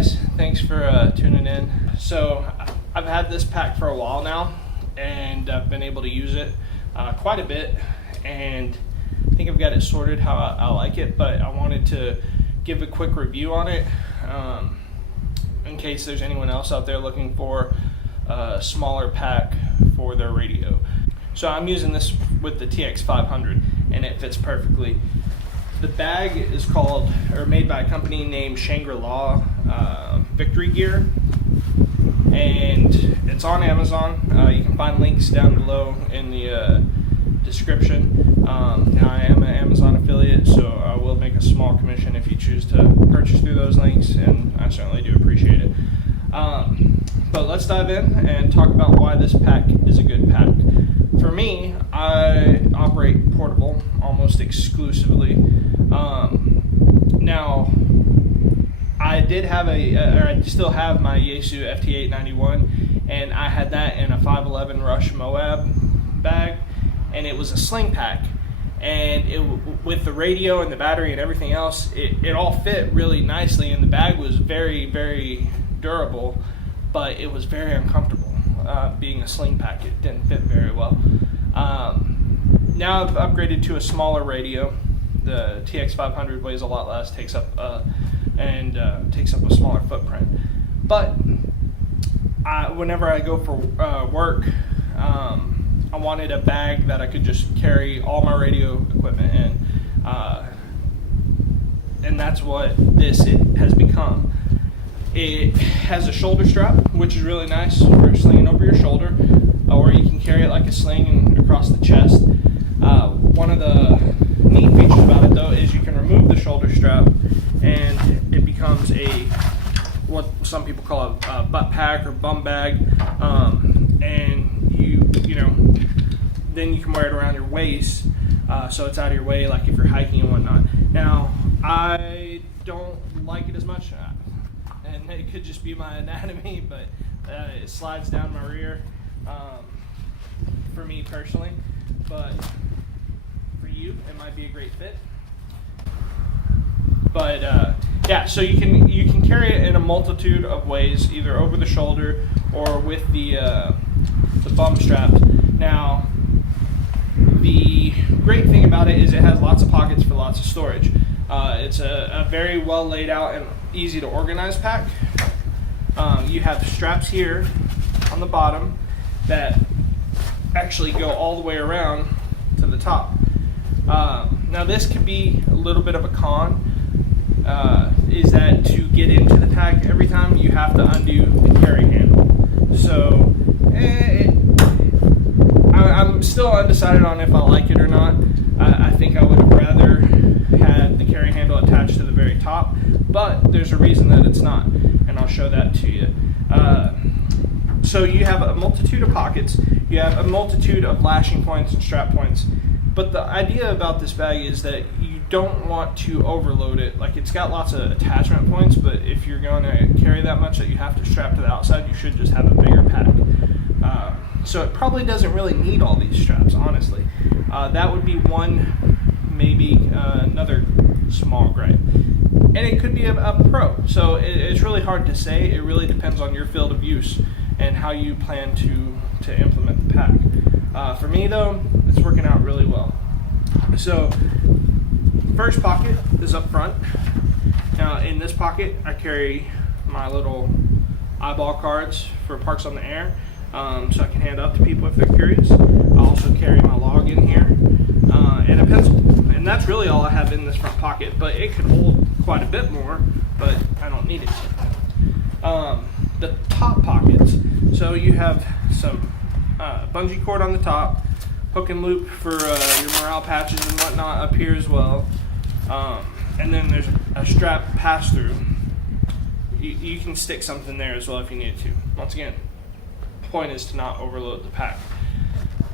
guys, thanks for tuning in. So I've had this pack for a while now, and I've been able to use it quite a bit, and I think I've got it sorted how I like it, but I wanted to give a quick review on it in case there's anyone else out there looking for a smaller pack for their radio. So I'm using this with the TX-500, and it fits perfectly. The bag is called, or made by a company named Shangri-La Victory Gear, and it's on Amazon. You can find links down below in the description. Now I am an Amazon affiliate, so I will make a small commission if you choose to purchase through those links, and I certainly do appreciate it. But let's dive in and talk about why this pack is a good pack. For me, I operate portable almost exclusively. Now, I did have or I still have my Yaesu FT891, and I had that in a 511 Rush Moab bag, and it was a sling pack. And with the radio and the battery and everything else, it all fit really nicely, and the bag was very, very durable, but it was very uncomfortable. Being a sling pack, it didn't fit very well. Now I've upgraded to a smaller radio. The TX-500 weighs a lot less, takes up a smaller footprint. But whenever I go for work, I wanted a bag that I could just carry all my radio equipment in, and that's what it has become. It has a shoulder strap, which is really nice for slinging over your shoulder, or you can carry it like a sling across the chest. One of the neat features about it, though, is you can remove the shoulder strap, and it becomes what some people call a butt pack or bum bag, and then you can wear it around your waist, so it's out of your way, like if you're hiking and whatnot. Now, I don't like it as much. And it could just be my anatomy, but it slides down my rear for me personally. But for you, it might be a great fit. But yeah, so you can carry it in a multitude of ways, either over the shoulder or with the bum strap. Now, the great thing about it is it has lots of pockets for lots of storage. It's a very well laid out and easy to organize pack. You have straps here on the bottom that actually go all the way around to the top. Now this could be a little bit of a con, is that to get into the pack every time you have to undo the carry handle. So I'm still undecided on if I like it or not. I think I would have rather had the carry handle attached to the very top, but there's a reason that it's not, and I'll show that to you. So you have a multitude of pockets, you have a multitude of lashing points and strap points, but the idea about this bag is that you don't want to overload it. Like, it's got lots of attachment points, but if you're going to carry that much that you have to strap to the outside, you should just have a bigger pack. So it probably doesn't really need all these straps, honestly. That would be one, maybe another small gripe. And it could be a pro, so it's really hard to say. It really depends on your field of use and how you plan to implement the pack. For me, though, it's working out really well. So, first pocket is up front. Now, in this pocket, I carry my little eyeball cards for Parks on the Air, so I can hand out to people if they're curious. I also carry my log in here, and a pencil. And that's really all I have in this front pocket, but it could hold quite a bit more, but I don't need it. The top pockets, so you have some bungee cord on the top, hook and loop for your morale patches and whatnot up here as well, and then there's a strap pass-through. You can stick something there as well if you need to. Once again, the point is to not overload the pack.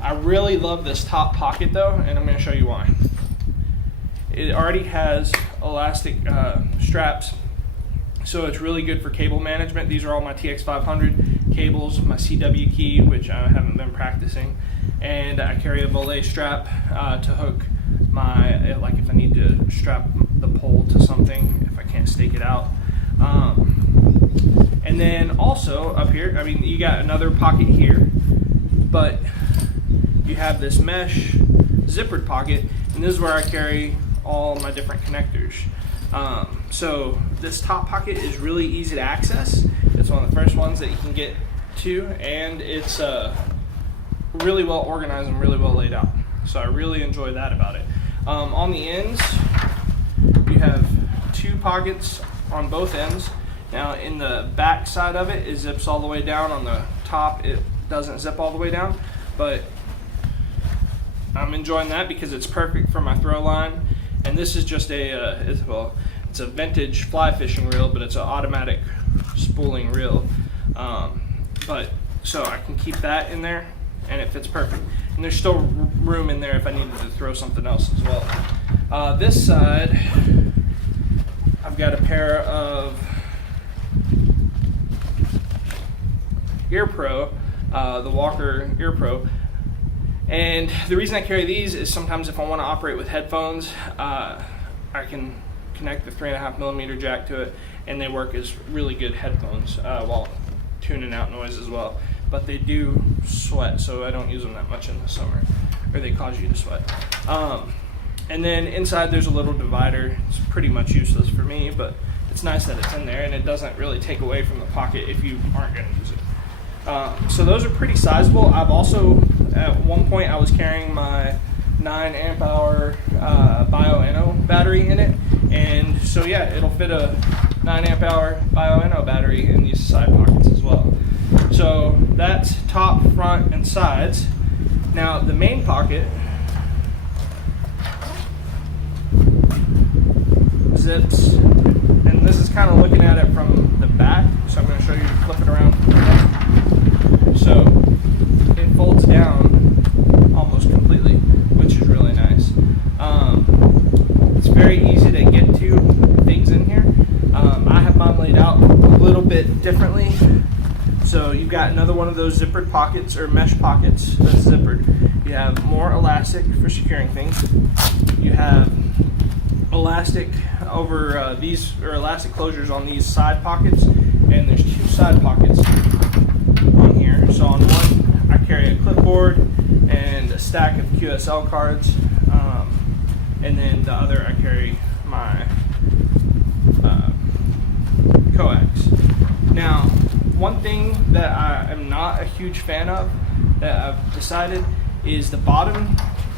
I really love this top pocket though, and I'm going to show you why. It already has elastic straps, so it's really good for cable management. These are all my TX-500 cables, my CW key, which I haven't been practicing, and I carry a belay strap to hook my, like if I need to strap the pole to something, if I can't stake it out. And then also up here, I mean, you got another pocket here, but you have this mesh zippered pocket, and this is where I carry all my different connectors. So this top pocket is really easy to access. It's one of the first ones that you can get to, and it's really well organized and really well laid out. So I really enjoy that about it. On the ends, you have 2 pockets on both ends. Now in the back side of it, it zips all the way down. On the top, it doesn't zip all the way down, but I'm enjoying that because it's perfect for my throw line. And this is just it's a vintage fly fishing reel, but it's an automatic spooling reel. But so I can keep that in there, and it fits perfect. And there's still room in there if I needed to throw something else as well. This side, I've got a pair of Ear Pro, the Walker Ear Pro. And the reason I carry these is sometimes if I want to operate with headphones, I can connect the 3.5mm jack to it, and they work as really good headphones while tuning out noise as well. But they do sweat, so I don't use them that much in the summer, or they cause you to sweat. And then inside there's a little divider. It's pretty much useless for me, but it's nice that it's in there, and it doesn't really take away from the pocket if you aren't going to use it. So those are pretty sizable. I've also, at one point, I was carrying my 9 amp hour Bio-Enno battery in it, and so yeah, it'll fit a 9 amp hour Bio-Enno battery in these side pockets as well. So that's top, front, and sides. Now the main pocket zips, and this is kind of looking at it from the back, so I'm going to show you, flip it around. So it folds down almost completely, which is really nice. It's very easy to get to things in here. I have mine laid out a little bit differently. So you've got another one of those zippered pockets, or mesh pockets that's zippered. You have more elastic for securing things. You have elastic over these, or elastic closures on these side pockets, and there's 2 side pockets on here. So on one, I carry a clipboard and a stack of QSL cards, and then the other I carry my coax. Now, one thing that I am not a huge fan of, that I've decided, is the bottom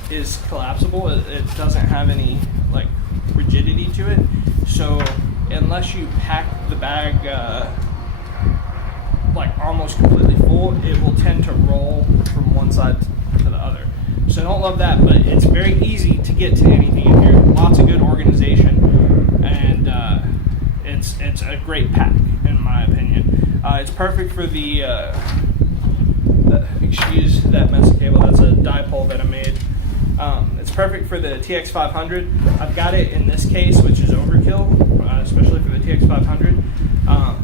is collapsible. It doesn't have any like rigidity to it, so unless you pack the bag like almost completely full, it will tend to roll from one side to the other. So I don't love that, but it's very easy to get to anything in here. Lots of good organization, and it's a great pack in my opinion. It's perfect for the excuse that mess of cable, that's a dipole that I made. It's perfect for the TX-500. I've got it in this case, which is overkill, especially for the TX-500.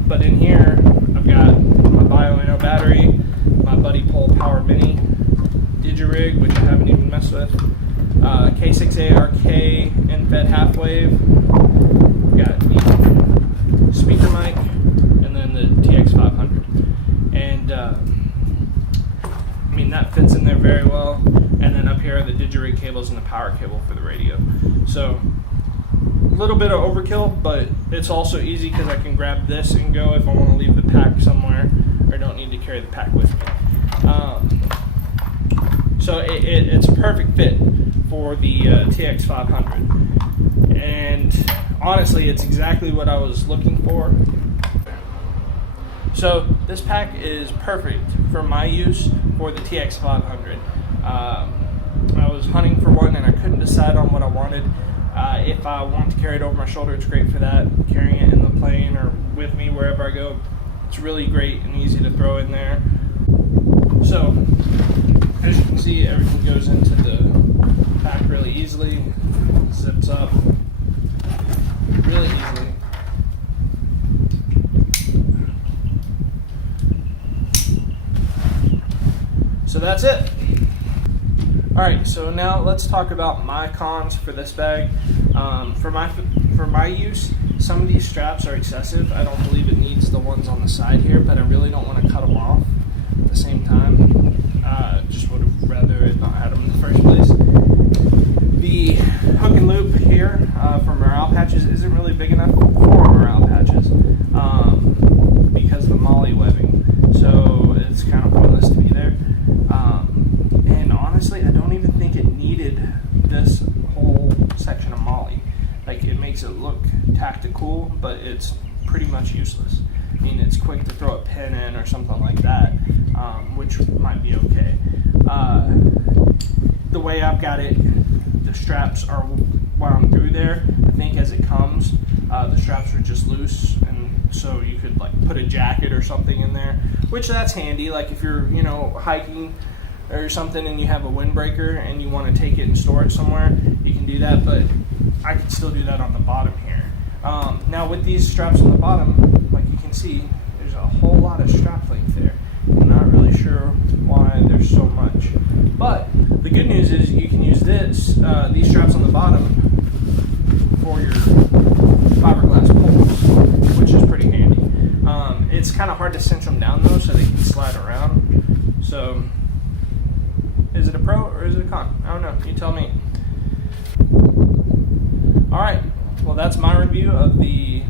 But in here, I've got my Bio-Enno battery, my Buddy Pole Power Mini Digirig, which I haven't even messed with, K6ARK end-fed half wave, got the speaker mic, and then the TX-500. And I mean, that fits in there very well. And then up here are the Digirig cables and the power cable for the radio. So a little bit of overkill, but it's also easy because I can grab this and go if I want to leave the pack somewhere, or don't need to carry the pack with me. So it's a perfect fit for the TX-500. And honestly, it's exactly what I was looking for. So this pack is perfect for my use for the TX-500. I was hunting for one and I couldn't decide on what I wanted. If I want to carry it over my shoulder, it's great for that. Carrying it in the plane or with me wherever I go, it's really great and easy to throw in there. So, as you can see, everything goes into the pack really easily, zips up really easily. So that's it. Alright, so now let's talk about my cons for this bag. For my for my use, some of these straps are excessive. I don't believe it needs the ones on the side here, but I really don't want to cut them off at the same time. Just would have rather it not had them in the first place. The hook and loop here for morale patches isn't really big enough for morale patches because of the molly webbing. So it's kind of pointless to be there. And honestly, I don't even think it needed this whole section of molly. Like, it makes it look tactical, but it's pretty much useless. I mean, it's quick to throw a pin in or something like that, which might be okay. The way I've got it, the straps are wound through there. I think as it comes, the straps are just loose, and so you could like put a jacket or something in there, which that's handy. Like if you're, you know, hiking or something and you have a windbreaker and you want to take it and store it somewhere, you can do that, but I could still do that on the bottom here. Now with these straps on the bottom, like you can see, there's a whole lot of strap length there. I'm not really sure why there's so much. But the good news is you can use these straps on the bottom for your fiberglass poles, which is pretty handy. It's kind of hard to cinch them down though, so they can slide around. So, is it a pro or is it a con? I don't know. You tell me. Alright, well that's my review of the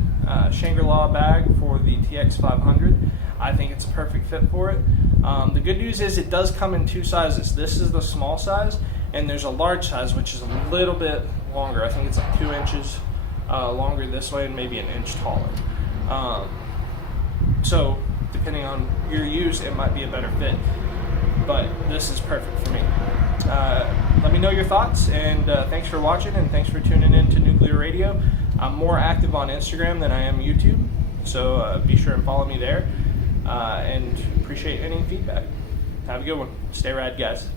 Shangri-La bag for the TX-500. I think it's a perfect fit for it. The good news is it does come in two sizes. This is the small size, and there's a large size which is a little bit longer. I think it's like 2 inches longer this way and maybe an inch taller. So depending on your use, it might be a better fit, but this is perfect for me. Let me know your thoughts, and thanks for watching, and thanks for tuning in to Nuclear Radio. I'm more active on Instagram than I am YouTube, so be sure and follow me there, and appreciate any feedback. Have a good one. Stay rad, guys.